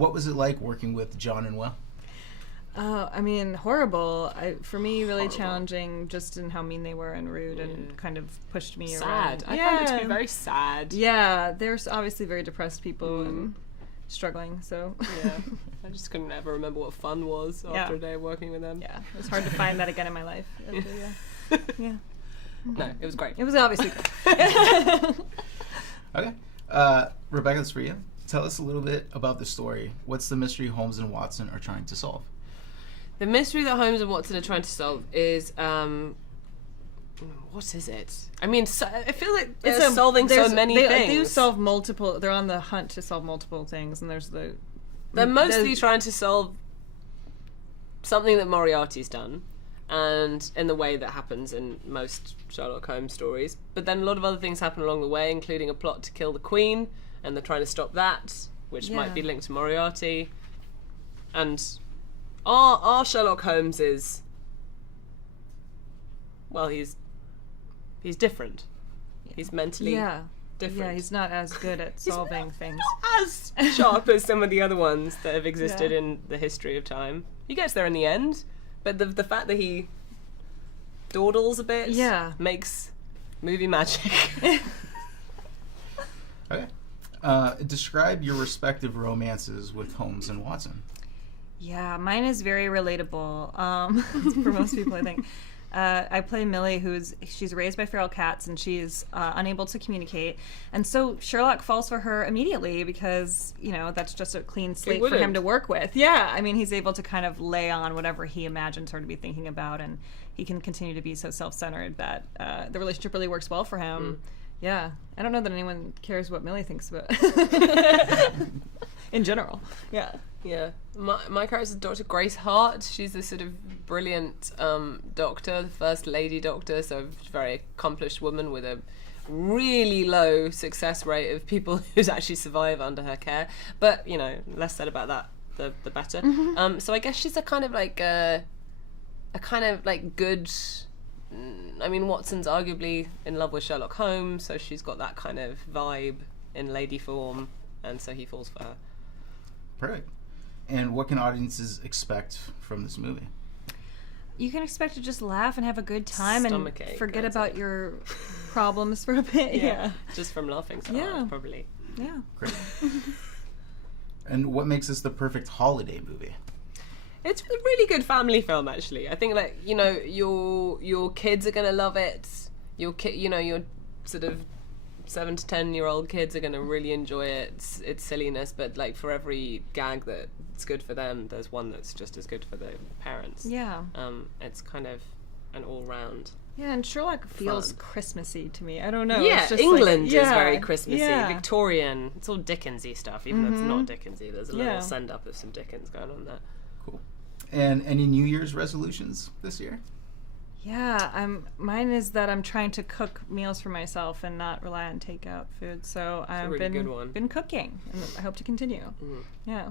What was it like working with John and Will? I mean, horrible. For me, really challenging, just in how mean they were and rude, and kind of pushed me around. Sad. I found it to be very sad. Yeah, they're obviously very depressed people and struggling. So yeah, I just couldn't ever remember what fun was after a day of working with them. Yeah, it was hard to find that again in my life. Yeah. No, it was great. It was obviously great. Okay, Rebecca, that's for you. Tell us a little bit about the story. What's the mystery Holmes and Watson are trying to solve? The mystery that Holmes and Watson are trying to solve is, what is it? I mean, I feel like they're solving so many things. They do solve multiple. They're on the hunt to solve multiple things, and they're mostly trying to solve something that Moriarty's done, and in the way that happens in most Sherlock Holmes stories. But then a lot of other things happen along the way, including a plot to kill the Queen, and they're trying to stop that, which might be linked to Moriarty. And our Sherlock Holmes is, well, he's different. He's mentally different. Yeah, he's not as good at solving things. Not as sharp as some of the other ones that have existed in the history of time. He gets there in the end, but the fact that he dawdles a bit makes movie magic. Okay. Describe your respective romances with Holmes and Watson. Yeah, mine is very relatable for most people, I think. I play Millie, she's raised by feral cats, and she's unable to communicate. And so Sherlock falls for her immediately because, that's just a clean slate for him to work with. Yeah, I mean, he's able to kind of lay on whatever he imagines her to be thinking about, and he can continue to be so self-centered that the relationship really works well for him. Yeah, I don't know that anyone cares what Millie thinks about in general. Yeah. Yeah, my character is Dr. Grace Hart. She's this sort of brilliant doctor, the first lady doctor, so a very accomplished woman with a really low success rate of people who actually survive under her care. But, less said about that, the better. So I guess she's a kind of like good. I mean, Watson's arguably in love with Sherlock Holmes, so she's got that kind of vibe in lady form, and so he falls for her. Perfect. And what can audiences expect from this movie? You can expect to just laugh and have a good time and forget about your problems for a bit. Yeah. Just from laughing so hard, probably. Yeah. Great. And what makes this the perfect holiday movie? It's a really good family film, actually. I think, your kids are gonna love it. Your sort of 7 to 10-year-old kids are gonna really enjoy it. It's silliness, but for every gag that's good for them, there's one that's just as good for the parents. Yeah. It's kind of an all-round. Yeah, and Sherlock feels Christmassy to me. I don't know. Yeah, it's just England is very Christmassy. Yeah. Victorian. It's all Dickensy stuff, even though it's not Dickensy. There's a little send-up of some Dickens going on there. Cool. And any New Year's resolutions this year? Yeah, mine is that I'm trying to cook meals for myself and not rely on takeout food. So I've been cooking, and I hope to continue. Yeah.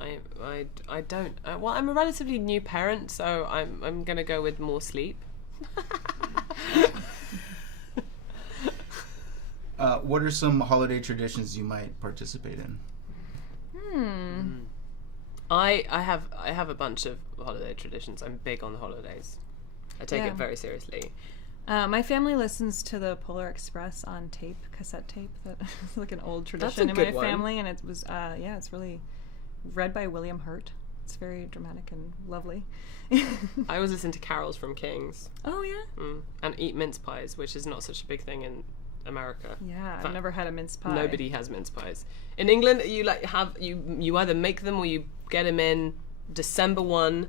I don't. Well, I'm a relatively new parent, so I'm gonna go with more sleep. What are some holiday traditions you might participate in? I have a bunch of holiday traditions. I'm big on the holidays. I take it very seriously. My family listens to the Polar Express on cassette tape. That's like an old tradition in my family, and it was it's really read by William Hurt. It's very dramatic and lovely. I always listen to carols from Kings. Oh yeah. And eat mince pies, which is not such a big thing in America. Yeah, I've never had a mince pie. Nobody has mince pies. In England, you either make them or you get them in December 1,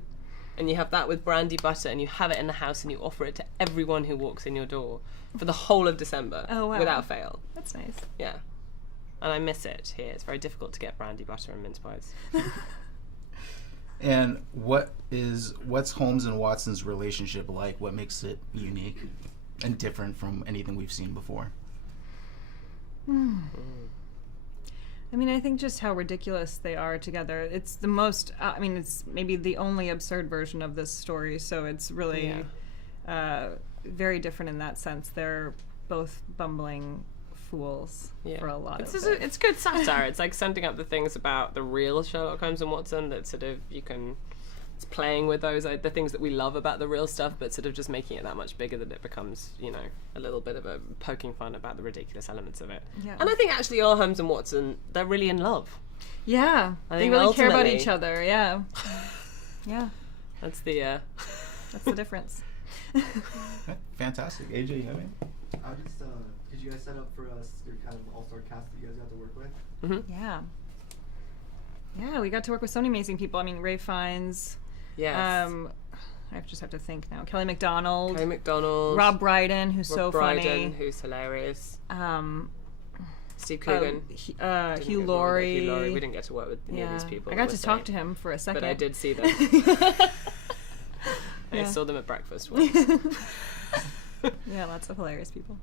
and you have that with brandy butter, and you have it in the house, and you offer it to everyone who walks in your door for the whole of December. Oh, wow. Without fail. That's nice. Yeah. And I miss it here. It's very difficult to get brandy butter and mince pies. And what's Holmes and Watson's relationship like? What makes it unique and different from anything we've seen before? I mean, I think just how ridiculous they are together. It's the most, it's maybe the only absurd version of this story, so it's really very different in that sense. They're both bumbling fools Yeah. for a lot It's of just it. it's good satire. It's like sending up the things about the real Sherlock Holmes and Watson that sort of it's playing with those the things that we love about the real stuff, but sort of just making it that much bigger that it becomes, a little bit of a poking fun about the ridiculous elements of it. Yeah. And I think actually all Holmes and Watson, they're really in love. Yeah, I they think really care about ultimately- each other. Yeah, yeah, That's the that's the difference. Fantastic. AJ, you have any? I just, did you guys set up for us your kind of all-star cast that you guys got to work with? Yeah, yeah, we got to work with so many amazing people. I mean, Ray Fiennes. yes. I just have to think now. Kelly Macdonald. Kelly Macdonald, Rob Brydon, who's Rob so Brydon, funny. who's hilarious. Steve Oh, Coogan. Hugh Didn't get to work with Hugh Laurie. Laurie. We didn't get to work with any of Yeah, these people. I got we're to talk saying. to him for a second. But I did see them. I Yeah. saw them at breakfast once. Yeah, lots of hilarious people.